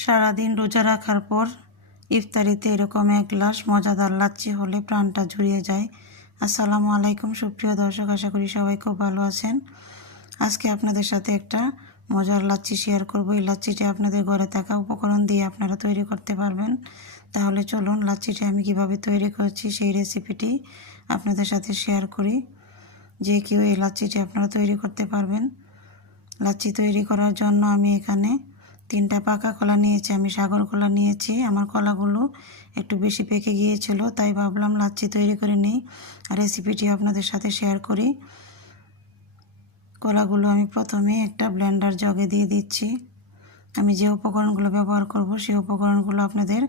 সারাদিন রোজা রাখার পর ইফতারিতে এরকম এক গ্লাস মজাদার লাচ্ছি হলে প্রাণটা জুড়িয়ে যায়। আসসালামু আলাইকুম সুপ্রিয় দর্শক, আশা করি সবাই খুব ভালো আছেন। আজকে আপনাদের সাথে একটা মজার লাচ্ছি শেয়ার করব। এই লাচ্ছিটি আপনাদের ঘরে থাকা উপকরণ দিয়ে আপনারা তৈরি করতে পারবেন। তাহলে চলুন লাচ্ছিটি আমি কিভাবে তৈরি করছি সেই রেসিপিটি আপনাদের সাথে শেয়ার করি। যে কেউ এই লাচ্ছিটি আপনারা তৈরি করতে পারবেন। লাচ্ছি তৈরি করার জন্য আমি এখানে 3টা পাকা কলা নিয়েছি। আমি সাগর কলা নিয়েছি। আমার কলাগুলো একটু বেশি পেকে গিয়েছিল, তাই ভাবলাম লাচ্ছি তৈরি করে নিই, রেসিপিটি আপনাদের সাথে শেয়ার করি। কলাগুলো আমি প্রথমে একটা ব্লেন্ডার জগে দিয়ে দিচ্ছি। আমি যে উপকরণগুলো ব্যবহার করব সেই উপকরণগুলো আপনাদের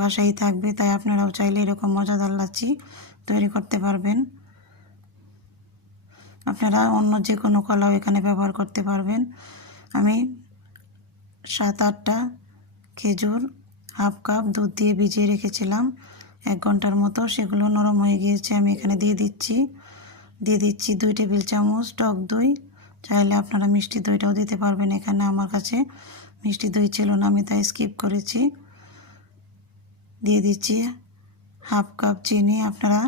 বাসায় থাকবে, তাই আপনারাও চাইলে এরকম মজাদার লাচ্ছি তৈরি করতে পারবেন। আপনারা অন্য যে কোনো কলাও এখানে ব্যবহার করতে পারবেন। আমি 7-8টা খেজুর হাফ কাপ দুধ দিয়ে ভিজিয়ে রেখেছিলাম 1 ঘন্টার মতো, সেগুলো নরম হয়ে গিয়েছে। আমি এখানে দিয়ে দিচ্ছি 2 টেবিল চামচ টক দই। চাইলে আপনারা মিষ্টি দইটাও দিতে পারবেন। এখানে আমার কাছে মিষ্টি দই ছিল না, আমি তাই স্কিপ করেছি। দিয়ে দিচ্ছি হাফ কাপ চিনি। আপনারা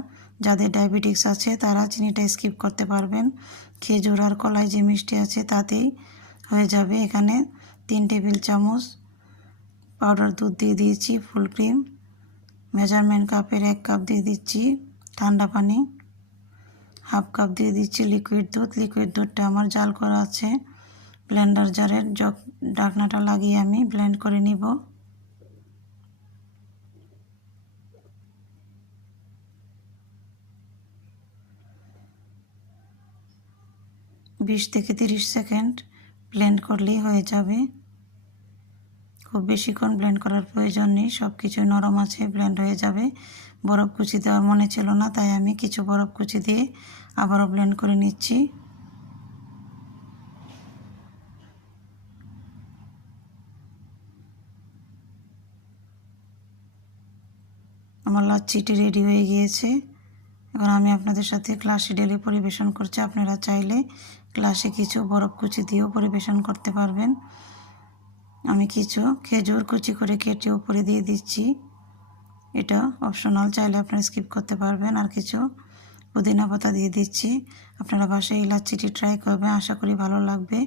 যাদের ডায়াবেটিক্স আছে তারা চিনিটা স্কিপ করতে পারবেন। খেজুর আর কলায় যে মিষ্টি আছে তাতেই হয়ে যাবে। এখানে 3 টেবিল চামচ পাউডার দুধ দিয়ে দিয়েছি, ফুল ক্রিম। মেজারমেন্ট কাপের 1 কাপ দিয়ে দিচ্ছি ঠান্ডা পানি। হাফ কাপ দিয়ে দিচ্ছি লিকুইড দুধ। লিকুইড দুধটা আমার জাল করা আছে। ব্লেন্ডার জারের ঢাকনাটা লাগিয়ে আমি ব্লেন্ড করে নিব। বিশ থেকে 30 সেকেন্ড ব্লেন্ড করলেই হয়ে যাবে। খুব বেশিক্ষণ ব্লেন্ড করার প্রয়োজন নেই, সব কিছুই নরম আছে, ব্লেন্ড হয়ে যাবে। বরফ কুচি দেওয়ার মনে ছিল না, তাই আমি কিছু বরফ কুচি দিয়ে আবারও ব্লেন্ড করে নিচ্ছি। আমার লাচ্ছিটি রেডি হয়ে গিয়েছে। এখন আমি আপনাদের সাথে গ্লাসে ঢেলে পরিবেশন করছি। আপনারা চাইলে গ্লাসে কিছু বরফ কুচি দিয়েও পরিবেশন করতে পারবেন। আমি কিছু খেজুর কুচি করে কেটে উপরে দিয়ে দিচ্ছি। এটা অপশনাল, চাইলে আপনারা স্কিপ করতে পারবেন। আর কিছু পুদিনা পাতা দিয়ে দিচ্ছি। আপনারা বাসায় এই লাচ্ছিটি ট্রাই করবেন, আশা করি ভালো লাগবে।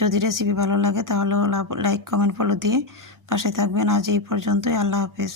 যদি রেসিপি ভালো লাগে তাহলে লাইক কমেন্ট ফলো দিয়ে পাশে থাকবেন। আজ এই পর্যন্তই। আল্লাহ হাফেজ।